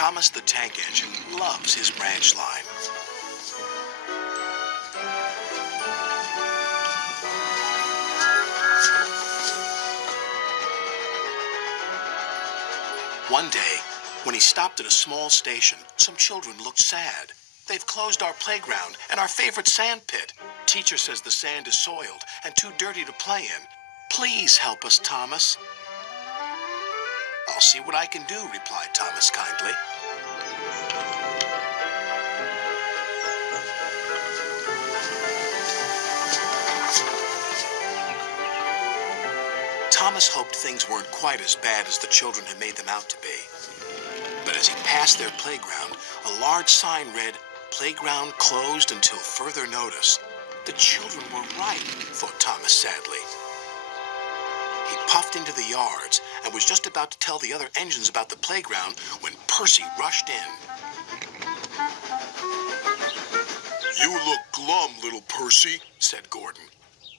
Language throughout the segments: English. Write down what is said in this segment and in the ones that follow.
Thomas the Tank Engine loves his branch line. One day, when he stopped at a small station, some children looked sad. They've closed our playground and our favorite sand pit. Teacher says the sand is soiled and too dirty to play in. Please help us, Thomas. I'll see what I can do, replied Thomas kindly. Thomas hoped things weren't quite as bad as the children had made them out to be. But as he passed their playground, a large sign read, "Playground closed until further notice." The children were right, thought Thomas sadly. He puffed into the yards and was just about to tell the other engines about the playground when Percy rushed in. "You look glum, little Percy," said Gordon.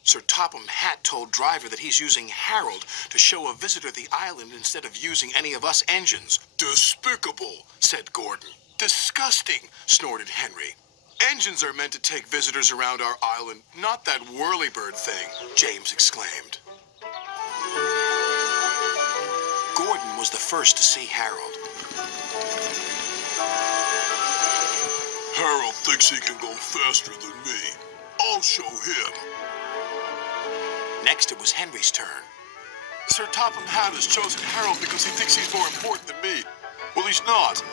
Sir Topham Hatt told Driver that he's using Harold to show a visitor the island instead of using any of us engines. "Despicable," said Gordon. "Disgusting," snorted Henry. "Engines are meant to take visitors around our island, not that whirlybird thing," James exclaimed. Gordon was the first to see Harold. "Harold thinks he can go faster than me. I'll show him." Next, it was Henry's turn. "Sir Topham Hatt has chosen Harold because he thinks he's more important than me. Well, he's not.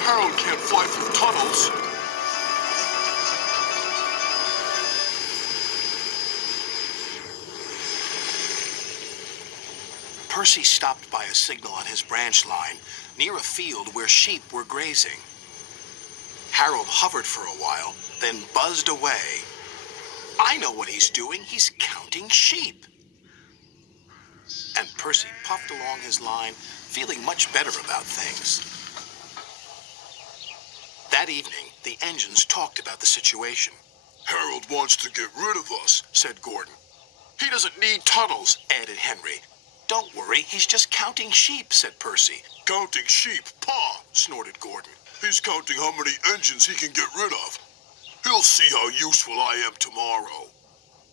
Harold can't fly through tunnels." Percy stopped by a signal on his branch line near a field where sheep were grazing. Harold hovered for a while, then buzzed away. "I know what he's doing. He's counting sheep." And Percy puffed along his line, feeling much better about things. That evening, the engines talked about the situation. "Harold wants to get rid of us," said Gordon. "He doesn't need tunnels," added Henry. "Don't worry, he's just counting sheep," said Percy. "Counting sheep? Pah!" snorted Gordon. "He's counting how many engines he can get rid of. He'll see how useful I am tomorrow."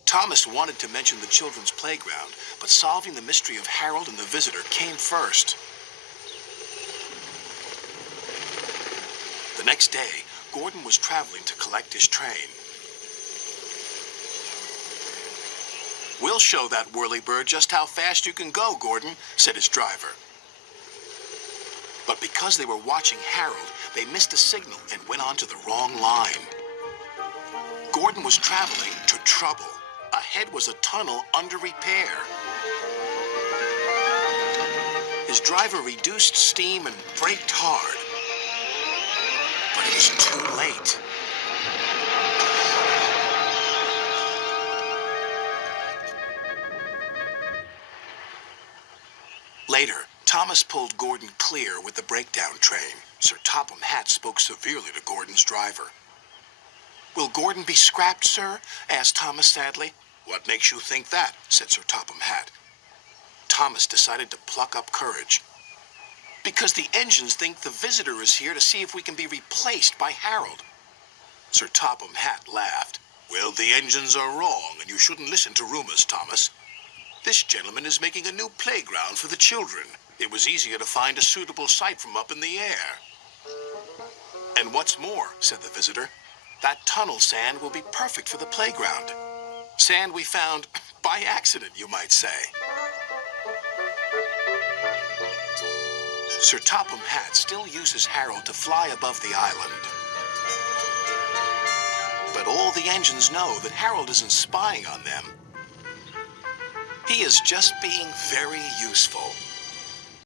Thomas wanted to mention the children's playground, but solving the mystery of Harold and the visitor came first. The next day, Gordon was traveling to collect his train. "We'll show that whirlybird just how fast you can go, Gordon," said his driver. But because they were watching Harold, they missed a signal and went onto the wrong line. Gordon was traveling to trouble. Ahead was a tunnel under repair. His driver reduced steam and braked hard. But it was too late. Later, Thomas pulled Gordon clear with the breakdown train. Sir Topham Hatt spoke severely to Gordon's driver. "Will Gordon be scrapped, sir?" asked Thomas sadly. "What makes you think that?" said Sir Topham Hatt. Thomas decided to pluck up courage. "Because the engines think the visitor is here to see if we can be replaced by Harold." Sir Topham Hatt laughed. "Well, the engines are wrong, and you shouldn't listen to rumors, Thomas. This gentleman is making a new playground for the children. It was easier to find a suitable site from up in the air." "And what's more," said the visitor, "that tunnel sand will be perfect for the playground. Sand we found by accident, you might say." Sir Topham Hatt still uses Harold to fly above the island. But all the engines know that Harold isn't spying on them. He is just being very useful.